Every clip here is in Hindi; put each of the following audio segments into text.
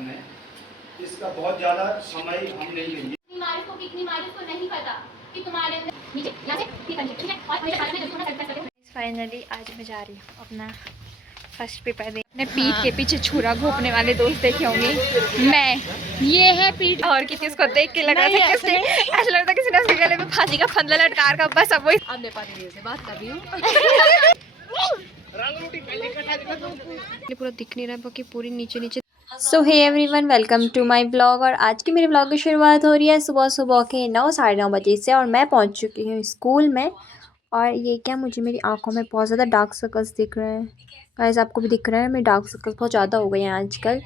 में इसका बहुत ज़्यादा समय हम नहीं लेंगे। कितनी मारिफ को नहीं पता कि तुम्हारे अंदर नीचे यहाँ से ठीक है और हमेशा पालन में जब थोड़ा सर्च करते हो। फाइनली आज मैं जा रही हूँ अपना फर्स्ट पेपर दे। अपने पीठ के पीछे छुरा घोंपने वाले दोस्त देखे होंगे, मैं ये है पीठ। और किसी उसको देख के लग रहा था किसी ऐसा लग रहा था किसी ने उसके गले में फांसी का फंदा लटका रखा। बस अब वही अब नेपाली देर से बात कर रही हूँ। पूरा दिख नहीं रहा बाकी पूरी नीचे नीचे। So hey everyone, welcome to my blog. और आज की मेरे ब्लॉग की शुरुआत हो रही है सुबह सुबह के 9 साढ़े 9 बजे से। और मैं पहुंच चुकी हूँ स्कूल में। और ये क्या, मुझे मेरी आंखों में बहुत ज़्यादा डार्क सर्कल्स दिख रहे हैं। गाइस आपको भी दिख रहे हैं, मेरे डार्क सर्कल्स बहुत ज़्यादा हो गए हैं आजकल।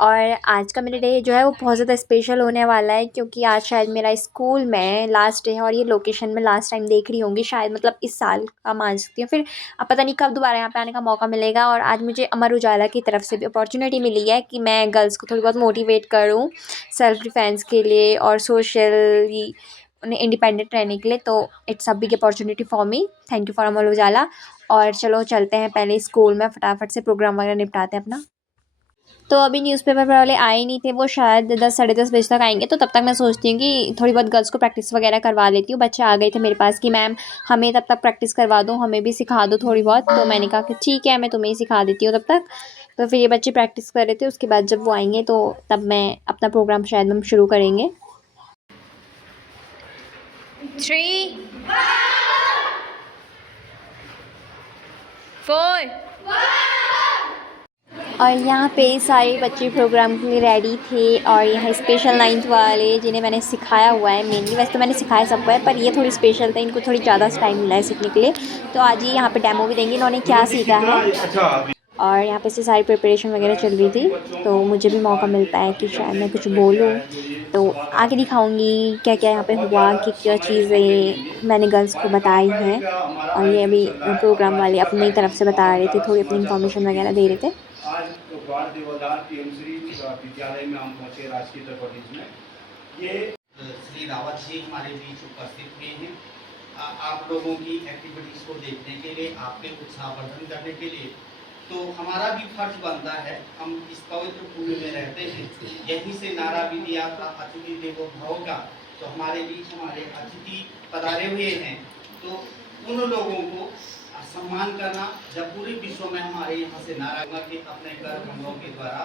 और आज का मेरा डे जो है वो बहुत ज़्यादा स्पेशल होने वाला है, क्योंकि आज शायद मेरा स्कूल में लास्ट डे है। और ये लोकेशन में लास्ट टाइम देख रही होंगी शायद, मतलब इस साल का मान सकती हूँ। फिर अब पता नहीं कब दोबारा यहाँ पे आने का मौका मिलेगा। और आज मुझे अमर उजाला की तरफ से भी अपॉर्चुनिटी मिली है कि मैं गर्ल्स को थोड़ी बहुत मोटिवेट करूँ सेल्फ डिफेंस के लिए और सोशली उन्हें इंडिपेंडेंट रहने के लिए। तो it's a big opportunity for me. Thank you for Amar Ujala. और चलो चलते हैं पहले स्कूल में, फटाफट से प्रोग्राम वगैरह निपटाते हैं अपना। तो अभी न्यूज़पेपर वाले आए नहीं थे, वो शायद 10 साढ़े 10 बजे तक आएंगे। तो तब तक मैं सोचती हूँ कि थोड़ी बहुत गर्ल्स को प्रैक्टिस वगैरह करवा लेती हूँ। बच्चे आ गए थे मेरे पास कि मैम हमें तब तक प्रैक्टिस करवा दो, हमें भी सिखा दो थोड़ी बहुत। तो मैंने कहा कि ठीक है, मैं तुम्हें ही सिखा देती हूँ तब तक। तो फिर ये बच्चे प्रैक्टिस कर रहे थे। उसके बाद जब वो आएंगे तो तब मैं अपना प्रोग्राम शायद हम शुरू करेंगे। 3 4। और यहाँ पे सारे बच्चे प्रोग्राम के लिए रेडी थे। और यहाँ स्पेशल 9th वाले जिन्हें मैंने सिखाया हुआ है, मेनली वैसे तो मैंने सिखाया सबको है, पर ये थोड़ी स्पेशल थे, इनको थोड़ी ज़्यादा टाइम मिला है सीखने के लिए। तो आज ये यहाँ पे डेमो भी देंगे इन्होंने क्या सीखा है। और यहाँ पे से सारी प्रिपरेशन वगैरह चल रही थी। तो मुझे भी मौका मिलता है कि शायद मैं कुछ बोलूँ, तो आगे दिखाऊंगी क्या क्या यहाँ पे हुआ, कि क्या चीज़ें मैंने गर्ल्स को बताई हैं। और ये अभी प्रोग्राम वाले अपनी तरफ से बता रहे थे, थोड़ी अपनी इन्फॉर्मेशन वगैरह दे रहे थे। आज द्वार देवदार पीएमश्री विद्यालय में हम पहुंचे, राजकीय कॉलेज में। ये श्री रावत जी हमारे बीच उपस्थित हुए हैं। आप लोगों की एक्टिविटीज को देखने के लिए, आपके उत्साहवर्धन करने के लिए। तो हमारा भी फर्ज बनता है, हम इस पवित्र भूमि में रहते हैं, यहीं से नारा भी दिया था अतिथि देवो भव का। तो हमारे बीच हमारे अतिथि पधारे हुए हैं, तो उन लोगों को सम्मान करना, जब पूरे विश्व में हमारे यहाँ से नारा के अपने कर भंगों के द्वारा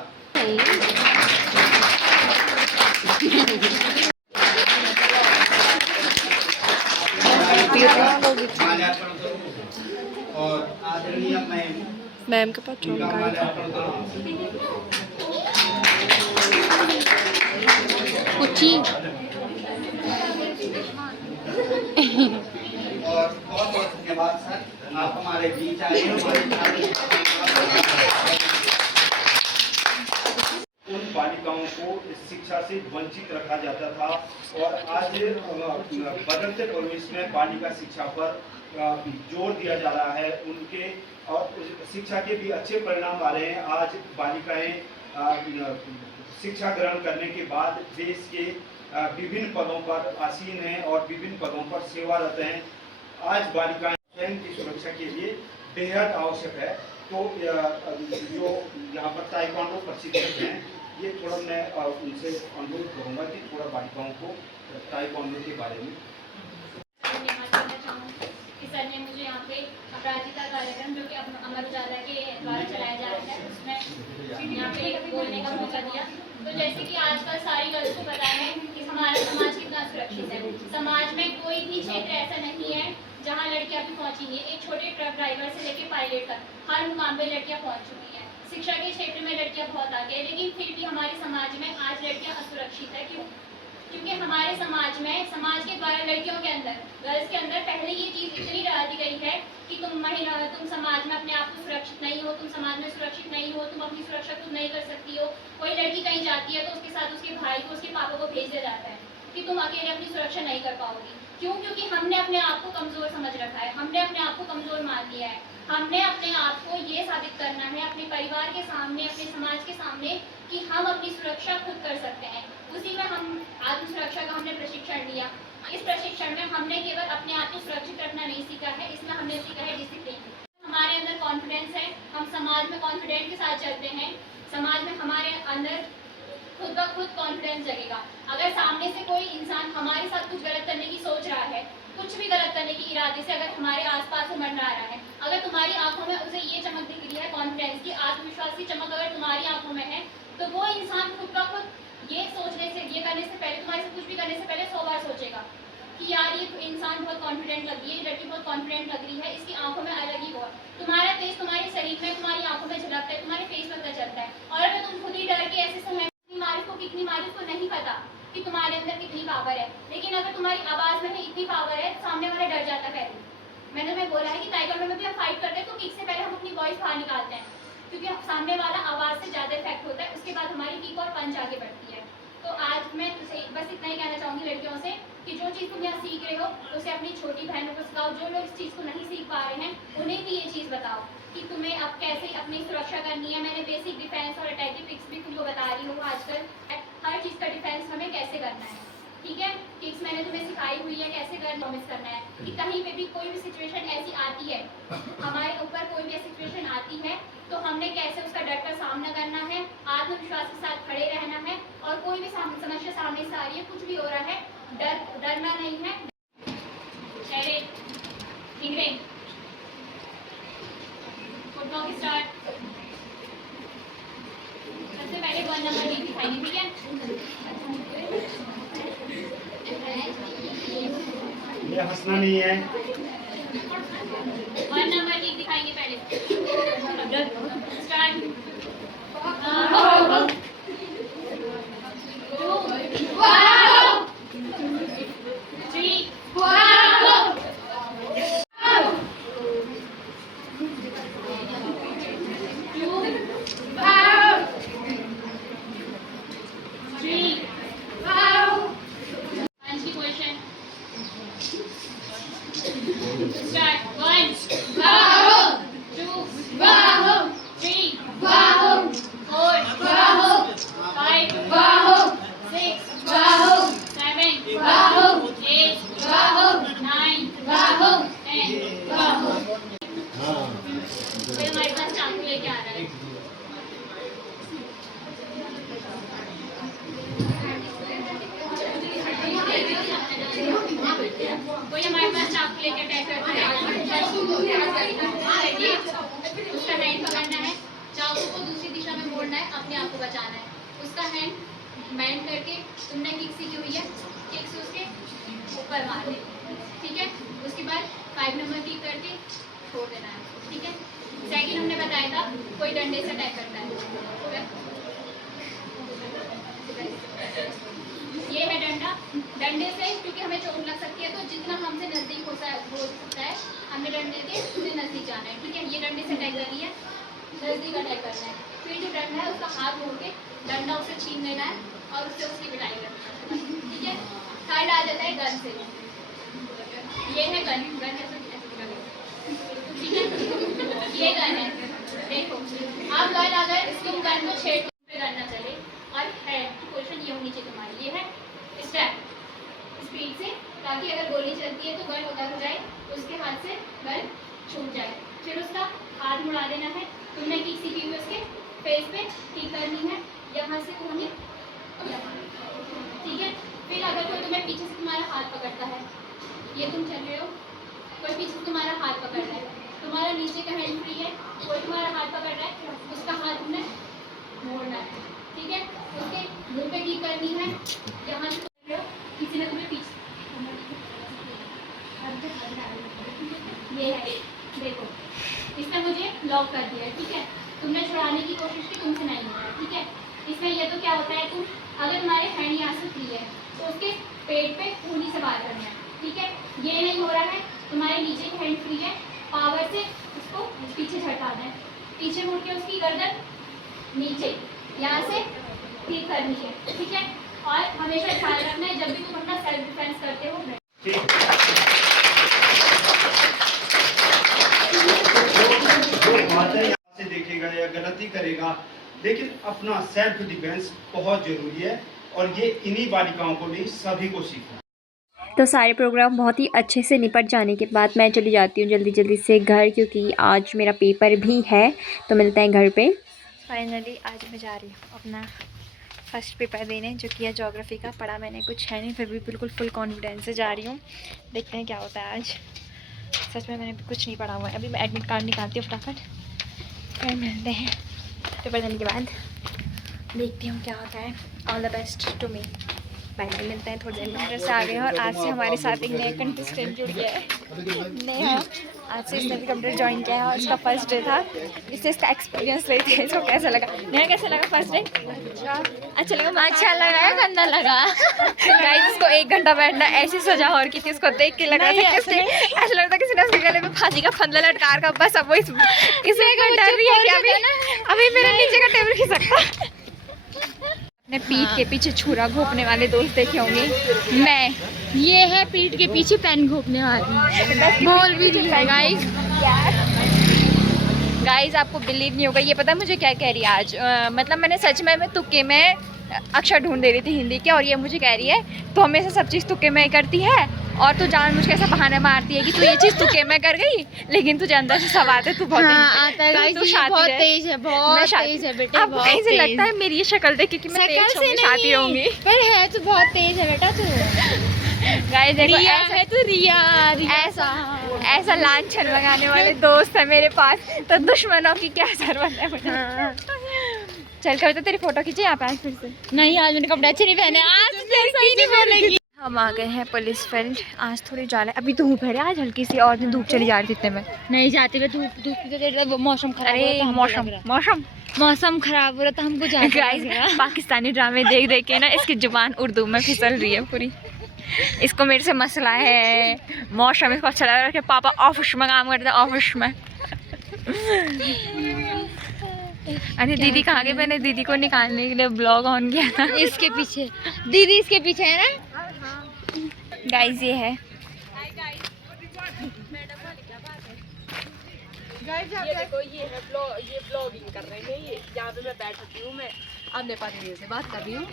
और आदरणीय मैम के पास और बहुत बहुत धन्यवाद सर, आप हमारे बीच आए। उन बालिकाओं को शिक्षा से वंचित रखा जाता था, और आज बदलते परिवेश में बालिका शिक्षा पर जोर दिया जा रहा है। उनके और शिक्षा के भी अच्छे परिणाम आ रहे हैं। आज बालिकाएं शिक्षा ग्रहण करने के बाद देश के विभिन्न पदों पर आसीन हैं और विभिन्न पदों पर सेवारत हैं। आज बालिकाएं स्वयं की सुरक्षा के लिए बेहद आवश्यक है। तो जो यहाँ पर ताइक्वांडो प्रशिक्षक हैं, ये थोड़ा मैं उनसे अनुरोध करूँगा कि थोड़ा बालिकाओं को ताइक्वांडो के बारे में। सर ने मुझे यहाँ पे अपराजिता कार्यक्रम जो कि अमर उजाला के द्वारा चलाया जा रहा है, उसमें यहाँ पे बोलने का मौका दिया। तो जैसे कि आजकल सारी गर्ल्स को पता है कि हमारा समाज कितना सुरक्षित है। समाज में कोई भी क्षेत्र ऐसा नहीं है जहाँ लड़कियाँ भी पहुँची नहीं है। एक छोटे ट्रक ड्राइवर से लेकर पायलट तक हर मुकाम पर लड़कियाँ पहुँच चुकी हैं। शिक्षा के क्षेत्र में लड़कियाँ बहुत आगे हैं, लेकिन फिर भी हमारे समाज में आज लड़कियाँ असुरक्षित है। क्यों? क्योंकि हमारे समाज में, समाज के द्वारा लड़कियों के अंदर, गर्ल्स के अंदर पहले ये चीज़ इतनी डाल दी गई है कि तुम महिला, तुम समाज में अपने आप को सुरक्षित नहीं हो, तुम समाज में सुरक्षित नहीं हो, तुम अपनी सुरक्षा खुद नहीं कर सकती हो। कोई लड़की कहीं जाती है तो उसके साथ उसके भाई को, उसके पापा को भेज दिया जाता है कि तुम अकेले अपनी सुरक्षा नहीं कर पाओगी। क्यों? क्योंकि हमने अपने आप को कमज़ोर समझ रखा है, हमने अपने आप को कमज़ोर मान लिया है। हमने अपने आप को ये साबित करना है अपने परिवार के सामने, अपने समाज के सामने, कि हम अपनी सुरक्षा खुद कर सकते हैं। उसी में हम आत्म सुरक्षा का हमने प्रशिक्षण लिया। इस प्रशिक्षण में हमने केवल अपने आप को सुरक्षित रखना नहीं सीखा है, इसमें हमने सीखा है डिसिप्लिन। हमारे अंदर कॉन्फिडेंस है, हम समाज में कॉन्फिडेंट के साथ चलते हैं। समाज में हमारे अंदर खुद ब खुद कॉन्फिडेंस जगेगा। अगर सामने से कोई इंसान हमारे साथ कुछ गलत करने की सोच रहा है, कुछ भी गलत करने की इरादे से अगर हमारे आसपास वो मंडरा रहा है, अगर तुम्हारी आंखों में उसे ये चमक दिख रही है, कॉन्फिडेंस की, आत्मविश्वास की चमक अगर तुम्हारी आंखों में है, तो वो इंसान खुद ब खुद ये करने से पहले, तुम्हारे से कुछ भी करने से पहले 100 बार सोचेगा कि यार ये इंसान बहुत कॉन्फिडेंट लग रही है, लड़की बहुत कॉन्फिडेंट लग रही है, इसकी आंखों में अलग ही वो है। तुम्हारा फेस तुम्हारे शरीर में, तुम्हारी आंखों में झलकता है, तुम्हारे फेस पता चलता है। और अगर तुम खुद ही डर के ऐसे समय कितनी मारिफ को नहीं पता कि तुम्हारे अंदर कितनी पावर है, लेकिन अगर तुम्हारी आवाज़ में भी इतनी पावर है, सामने वाला डर जाता है। पहले मैंने बोला है कि ताइक्वांडो में भी हम फाइट करते हैं तो किक से पहले हम अपनी वॉइस बाहर निकालते हैं, क्योंकि सामने वाला आवाज़ से ज़्यादा इफेक्ट होता है, उसके बाद हमारी किक और पंच आगे बढ़ती है। तो आज मैं बस इतना ही कहना चाहूँगी लड़कियों से कि जो चीज़ तुम यहाँ सीख रहे हो उसे अपनी छोटी बहनों को सिखाओ। जो लोग इस चीज़ को नहीं सीख पा रहे हैं उन्हें भी ये चीज़ बताओ कि तुम्हें अब कैसे अपनी सुरक्षा करनी है। मैंने बेसिक डिफेंस और अटैक ट्रिक्स भी तुमको बता रही हूँ आजकल, हर चीज़ का डिफेंस हमें कैसे करना है, ठीक है। ट्रिक्स मैंने तुम्हें सिखाई हुई है कैसे प्रॉमिस करना है कि कहीं पे भी कोई भी सिचुएशन ऐसी आती है, हमारे ऊपर कोई भी सिचुएशन आती है तो हमने कैसे उसका डट कर सामना करना है, आत्मविश्वास के साथ खड़े रहना है। और कोई भी समस्या सामने से आ रही है, कुछ भी हो रहा है, डरना नहीं है। स्टार्ट। सबसे पहले 1 नंबर डी दिखाएंगे, ठीक है। ये हंसना नहीं है। 1 नंबर डी दिखाएंगे पहले। स्टार्ट। कोई हमारे पास चाकू लेके अटैक करता है, उसका हैंड पकड़ना है, चाकू को दूसरी दिशा में मोड़ना है, अपने आप को बचाना है। उसका हैंड बैंड करके, तुमने किक सीखी हुई है, किक से उसके ऊपर मार दे, ठीक है। उसके बाद 5 नंबर किक करके छोड़ देना है, ठीक है। सेकंड हमने बताया था कोई डंडे से अटैक करता है, ये है डंडा। डंडे से क्योंकि हमें चोट लग सकती है तो जितना हमसे नज़दीक हो सकता है हमें डंडे के उससे नज़दीक जाना है, ठीक है। ये डंडे से अटैक कर रही है, नज़दीक अटैक करना है। फिर जो डंडा है उसका हाथ मोड़ के डंडा उसे छीन लेना है और उससे उसकी पिटाई करना है, ठीक है। थर्ड आ जाता है गन से, ये है गन, ठीक है। ये गन है, देखो आप गन अगर तुम गन को छेड़ करना चले और हेड की पोजीशन ये होनी चाहिए तुम्हारी, ये है स्टेप, स्पीड से, ताकि अगर गोली चलती है तो गन उधर हो जाए, उसके हाथ से गन छूट जाए। फिर उसका हाथ मुड़ा देना है, तुमने किक सीखी हुई उसके फेस पे किक करनी है, यहाँ से होनी, ठीक है। फिर अगर कोई तुम्हें पीछे से तुम्हारा हाथ पकड़ता है, ये तुम चल रहे हो, कोई पीछे से तुम्हारा हाथ पकड़ रहा है, तुम्हारा नीचे का हैंड फ्री है, कोई तुम्हारा हाथ पकड़ रहा है, उसका हाथ तुमने मोड़ना है, ठीक है। उसके मुंह पे किक करनी है, यहाँ से किसी ने तुम्हें पीछे, ये है, देखो इसने मुझे लॉक कर दिया, ठीक है। तुमने छुड़ाने की कोशिश की, तुमसे नहीं हो रहा, ठीक है। इसमें ये तो क्या होता है, तुम अगर तुम्हारे हैंड यहाँ से फ्री है तो उसके पेट पे उंगली से बाहर करना है, ठीक है। ये नहीं हो रहा है, तुम्हारे नीचे की हैंड फ्री है, पावर से उसको पीछे झटकाना है, पीछे मुड़ के उसकी गर्दन नीचे यहाँ से ठीक करनी है, ठीक है। और हमेशा ख्याल रखना है जब भी तुम अपना सेल्फ डिफेंस करते हो। से देखेगा या गलती करेगा, लेकिन अपना सेल्फ डिफेंस बहुत जरूरी है और ये इन्हीं बालिकाओं को नहीं सभी को सीखना। तो सारे प्रोग्राम बहुत ही अच्छे से निपट जाने के बाद मैं चली जाती हूँ जल्दी से घर, क्योंकि आज मेरा पेपर भी है। तो मिलते हैं घर पे। फाइनली आज मैं जा रही हूँ अपना फर्स्ट पेपर देने, जो कि है ज्योग्राफी का। पढ़ा मैंने कुछ है नहीं, फिर भी बिल्कुल फुल कॉन्फिडेंस से जा रही हूँ। देखते हैं क्या होता है आज। सच में मैंने कुछ नहीं पढ़ा हुआ है। अभी मैं एडमिट कार्ड निकालती हूँ फटाफट, फिर मिलते हैं पेपर देने के बाद। देखती हूँ क्या होता है। All the best to me. Bye bye, मिलते हैं थोड़ी देर में। घर से आ गए हैं और आज से हमारे साथ एक नया कंटेस्टेंट जुड़ गया है। नेहा, आज से इसने भी कंप्यूटर ज्वाइन किया है और इसका फर्स्ट डे था। इससे इसका एक्सपीरियंस लेते हैं, इसको कैसा लगा। नेहा कैसा लगा फर्स्ट डे? अच्छा लगा। अच्छा लगा या गंदा लगा? गाइस, इसको 1 घंटा बैठना ऐसी सजा और की थी, उसको देख के लगा था कि ऐसा लगता किसी ने उसके गले में फांसी का फंदा लटका रखा। बस अब वो इसमें डर रही है कि अभी मेरे नीचे का टेबल खिसकता। अपने पीठ के पीछे छुरा घोंपने वाले दोस्त देखे होंगे। मैं, ये है पीठ के पीछे पेन घोंपने वाली। बोल भी रही है गाइस। गाइस, आपको बिलीव नहीं होगा, ये पता है मुझे क्या कह रही है आज। मतलब मैंने सच में तुक्के में अक्षर ढूंढ दे रही थी हिंदी के, और ये मुझे कह रही है तो हमेशा सब चीज़ तुक्के में करती है, और तू जान मुझे कैसा बहाना मारती है कि तू ये चीज़ तुक्के में कर गई, लेकिन तुझे अंदर से सब आता है। तू बहुत आता है गाइस, बहुत तेज है, बहुत तेज है बेटा। आपको कैसे लगता है मेरी ये शक्ल देख के मैं तेज होंगी, शातिर होंगी? पर है तो बहुत तेज है बेटा तू। गाइस देखो, रिया ऐसा है तू, रिया ऐसा लांछन लगाने वाले दोस्त है मेरे पास, तो दुश्मनों की क्या जरूरत है मुझे। चल कविता, तेरी फोटो खींचे यहाँ पे आज फिर से। नहीं, आज मैंने कपड़े अच्छे नहीं पहने, आज जैसा ही नहीं बोलेगी। हम आ गए हैं पुलिस फील्ड। आज थोड़ी ज्यादा, अभी धूप है आज हल्की सी, और दिन धूप चली जा रही थी इतने में। नहीं जाते हुए धूप की तो मौसम खराब हो रहा था। मौसम खराब हो रहा था, हमको गाइस, पाकिस्तानी ड्रामे देख देख के ना इसकी जुबान उर्दू में फिसल रही है पूरी। इसको मेरे से मसला है, मौसम इसको अच्छा लग रहा है। पापा ऑफिस में काम करते हैं, ऑफिस में। अरे दीदी कहाँ गई? मैंने दीदी को निकालने के लिए ब्लॉग ऑन किया था। इसके पीछे दीदी, इसके पीछे है ना गाइस। ये है ये देखो, ये ब्लॉगिंग कर रहे हैं। ये यहाँ पे मैं बैठी हूँ, मैं अपने पति से बात कर रही हूँ।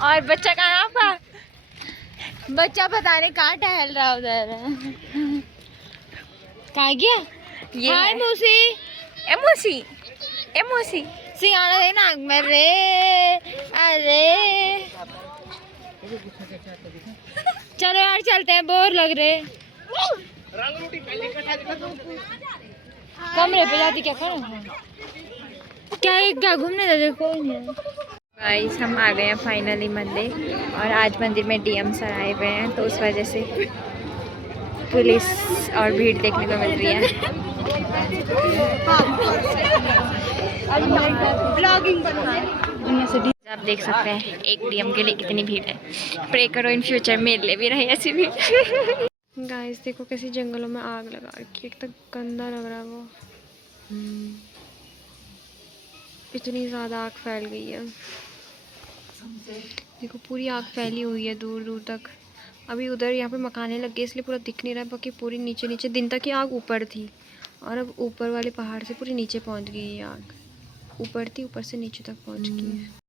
और बच्चा कहाँ था? बच्चा पता नहीं कहाँ टहल रहा उधर। कहाँ गया? ये हाय है। मौसी, एमोसी, एमोसी सिंगाड़ा दे नाक में रे। अरे चलो यार, चलते हैं, बोर लग रहे। कमरे पे जाती क्या करें? क्या घूमने जाते? कोई नहीं। गाइस, हम आ गए हैं फाइनली मंदिर, और आज मंदिर में डीएम सर आए हुए हैं, तो उस वजह से पुलिस और भीड़ देखने को मिल रही है। ब्लॉगिंग बनना है। आप देख सकते हैं एक डीएम के लिए कितनी भीड़ है। प्रे करो इन फ्यूचर मेरे लिए भी रहे ऐसी भीड़। गाइस देखो कैसी जंगलों में आग लगा रखी है, कितना गंदा लग रहा है वो। इतनी ज़्यादा आग फैल गई है, देखो पूरी आग फैली हुई है दूर दूर तक। अभी उधर यहाँ पे मकाने लग गए इसलिए पूरा दिख नहीं रहा है, बाकी पूरी नीचे नीचे दिन तक ही आग ऊपर थी, और अब ऊपर वाले पहाड़ से पूरी नीचे पहुँच गई है आग। ऊपर थी, ऊपर से नीचे तक पहुँच गई है।